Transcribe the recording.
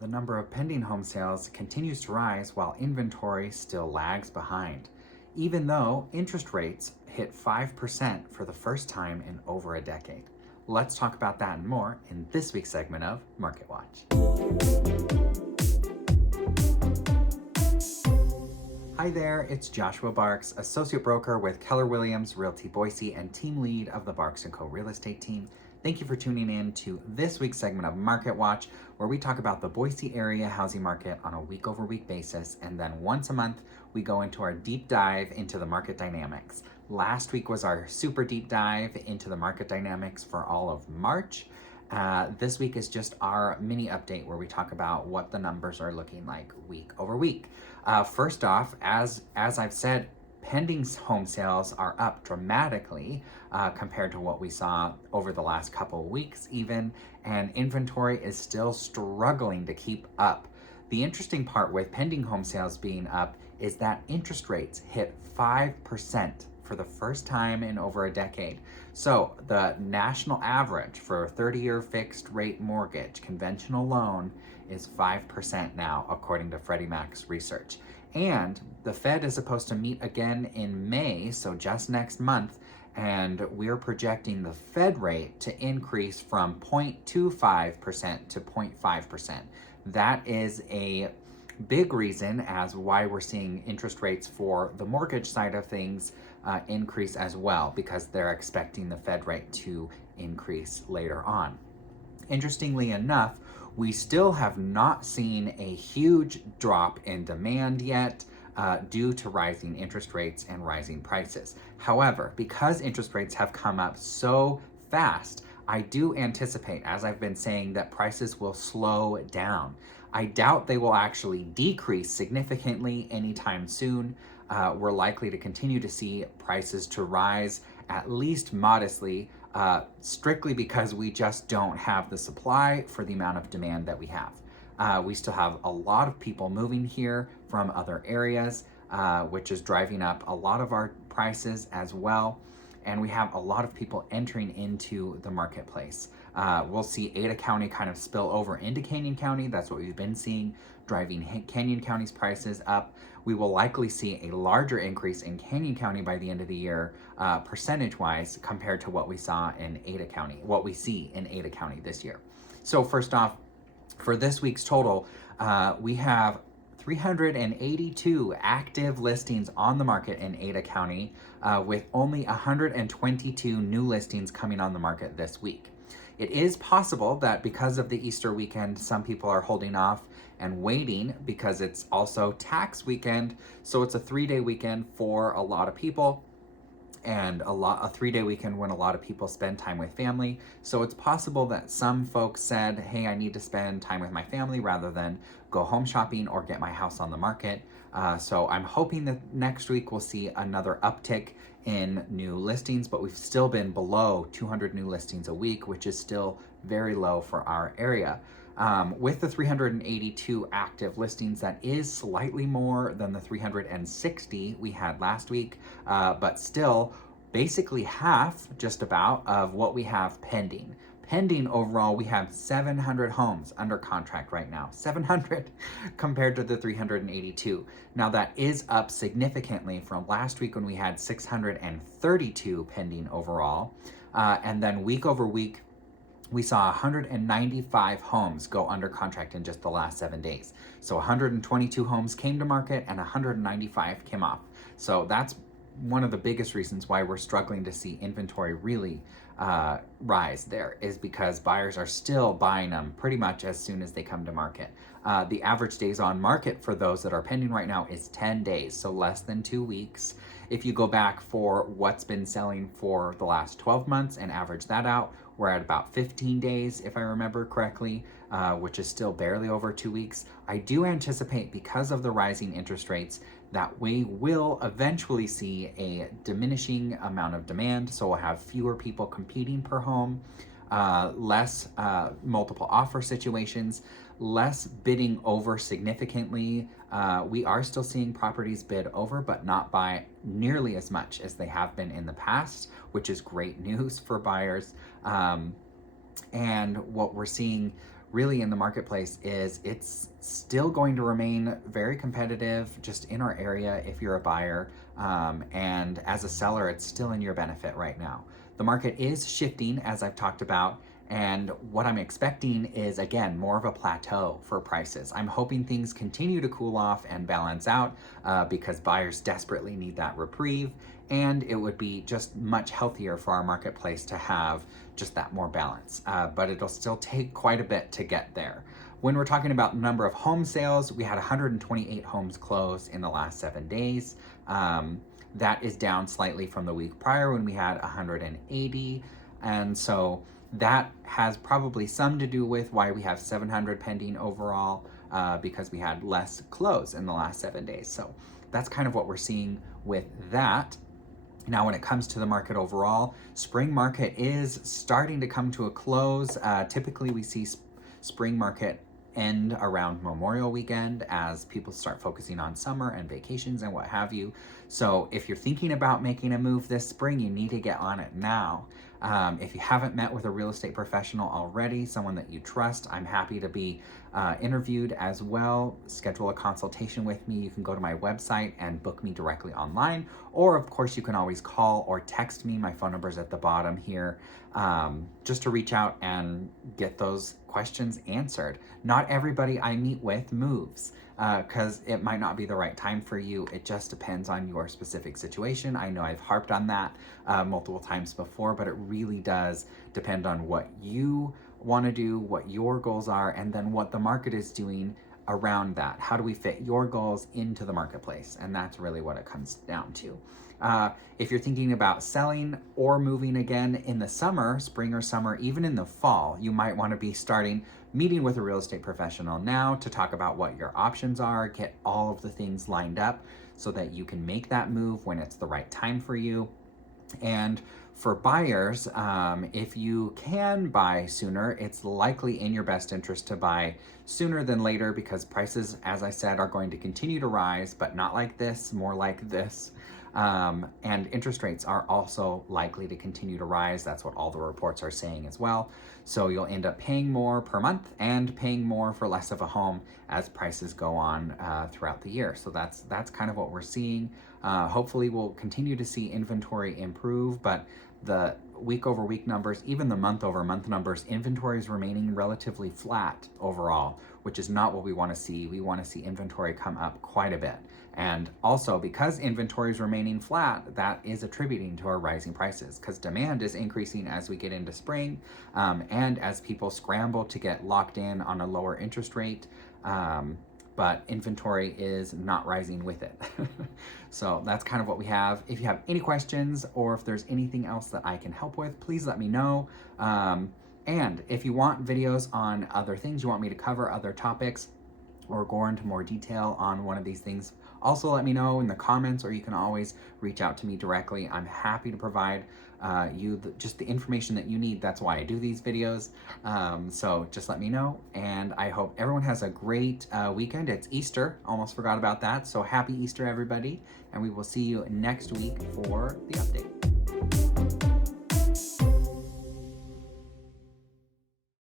The number of pending home sales continues to rise while inventory still lags behind, even though interest rates hit 5% for the first time in over a decade. Let's talk about that and more in this week's segment of Market Watch. Hi there, it's Joshua Barks, Associate Broker with Keller Williams Realty Boise and Team Lead of the Barks & Co. Real Estate Team. Thank you for tuning in to this week's segment of Market Watch, where we talk about the Boise area housing market on a week-over-week basis, and then once a month, we go into our deep dive into the market dynamics. Last week was our super deep dive into the market dynamics for all of March. This week is just our mini update where we talk about what the numbers are looking like week over week. First off, as I've said, pending home sales are up dramatically compared to what we saw over the last couple of weeks even, and inventory is still struggling to keep up. The interesting part with pending home sales being up is that interest rates hit 5% for the first time in over a decade. So the national average for a 30-year fixed rate mortgage conventional loan is 5% now, according to Freddie Mac's research. And the Fed is supposed to meet again in May, so just next month, and we're projecting the Fed rate to increase from 0.25% to 0.5%. That is a big reason as why we're seeing interest rates for the mortgage side of things increase as well, because they're expecting the Fed rate to increase later on. Interestingly enough, we still have not seen a huge drop in demand yet due to rising interest rates and rising prices. However, because interest rates have come up so fast, I do anticipate, as I've been saying, that prices will slow down. I doubt they will actually decrease significantly anytime soon. We're likely to continue to see prices to rise at least modestly, strictly because we just don't have the supply for the amount of demand that we have. We still have a lot of people moving here from other areas, which is driving up a lot of our prices as well. And we have a lot of people entering into the marketplace. We'll see Ada County kind of spill over into Canyon County. That's what we've been seeing, driving Canyon County's prices up. We will likely see a larger increase in Canyon County by the end of the year, percentage-wise, compared to what we saw in Ada County, what we see in Ada County this year. So first off, for this week's total, we have 382 active listings on the market in Ada County, with only 122 new listings coming on the market this week. It is possible that because of the Easter weekend, some people are holding off and waiting because it's also tax weekend. So it's a 3-day weekend for a lot of people, and a 3-day weekend when a lot of people spend time with family. So it's possible that some folks said, hey, I need to spend time with my family rather than go home shopping or get my house on the market. So I'm hoping that next week we'll see another uptick in new listings, but we've still been below 200 new listings a week, which is still very low for our area. With the 382 active listings, that is slightly more than the 360 we had last week, but still basically half, just about, of what we have pending. Pending overall, we have 700 homes under contract right now, 700 compared to the 382. Now that is up significantly from last week when we had 632 pending overall. And then week over week, we saw 195 homes go under contract in just the last 7 days. So 122 homes came to market and 195 came off. So that's one of the biggest reasons why we're struggling to see inventory really rise there, is because buyers are still buying them pretty much as soon as they come to market. The average days on market for those that are pending right now is 10 days, so less than 2 weeks. If you go back for what's been selling for the last 12 months and average that out, we're at about 15 days, if I remember correctly, which is still barely over 2 weeks. I do anticipate, because of the rising interest rates, that we will eventually see a diminishing amount of demand. So we'll have fewer people competing per home, less multiple offer situations, less bidding over significantly. We are still seeing properties bid over, but not by nearly as much as they have been in the past, which is great news for buyers. And what we're seeing really in the marketplace is it's still going to remain very competitive just in our area if you're a buyer. And as a seller, it's still in your benefit right now. The market is shifting, as I've talked about, and what I'm expecting is, again, more of a plateau for prices. I'm hoping things continue to cool off and balance out because buyers desperately need that reprieve, and it would be just much healthier for our marketplace to have just that more balance. But it'll still take quite a bit to get there. When we're talking about the number of home sales, we had 128 homes close in the last 7 days. That is down slightly from the week prior when we had 180. And so that has probably some to do with why we have 700 pending overall, because we had less close in the last 7 days. So that's kind of what we're seeing with that. Now, when it comes to the market overall, spring market is starting to come to a close. Typically, we see spring market end around Memorial Weekend as people start focusing on summer and vacations and what have you. So if you're thinking about making a move this spring, you need to get on it now. If you haven't met with a real estate professional already, someone that you trust, I'm happy to be interviewed as well. Schedule a consultation with me. You can go to my website and book me directly online, or of course you can always call or text me. My phone number is at the bottom here, just to reach out and get those questions answered. Not everybody I meet with moves, because it might not be the right time for you. It just depends on your specific situation. I know I've harped on that multiple times before, but it really does depend on what you want to do, what your goals are, and then what the market is doing around that. How do we fit your goals into the marketplace? And that's really what it comes down to. If you're thinking about selling or moving again in the summer, spring or summer, even in the fall, you might want to be starting meeting with a real estate professional now to talk about what your options are, get all of the things lined up so that you can make that move when it's the right time for you. And for buyers, if you can buy sooner, it's likely in your best interest to buy sooner than later because prices, as I said, are going to continue to rise, but not like this, more like this. And interest rates are also likely to continue to rise. That's what all the reports are saying as well. So you'll end up paying more per month and paying more for less of a home as prices go on throughout the year. So that's kind of what we're seeing. Hopefully we'll continue to see inventory improve, but the week over week numbers, even the month over month numbers, inventory is remaining relatively flat overall, which is not what we want to see. We want to see inventory come up quite a bit. And also because inventory is remaining flat, that is attributing to our rising prices because demand is increasing as we get into spring, and as people scramble to get locked in on a lower interest rate. But inventory is not rising with it. So that's kind of what we have. If you have any questions or if there's anything else that I can help with, please let me know. And if you want videos on other things, you want me to cover other topics or go into more detail on one of these things, also let me know in the comments, or you can always reach out to me directly. I'm happy to provide you just the information that you need. That's why I do these videos. So just let me know, and I hope everyone has a great weekend. It's Easter, almost forgot about that. So happy Easter, everybody, and we will see you next week for the update.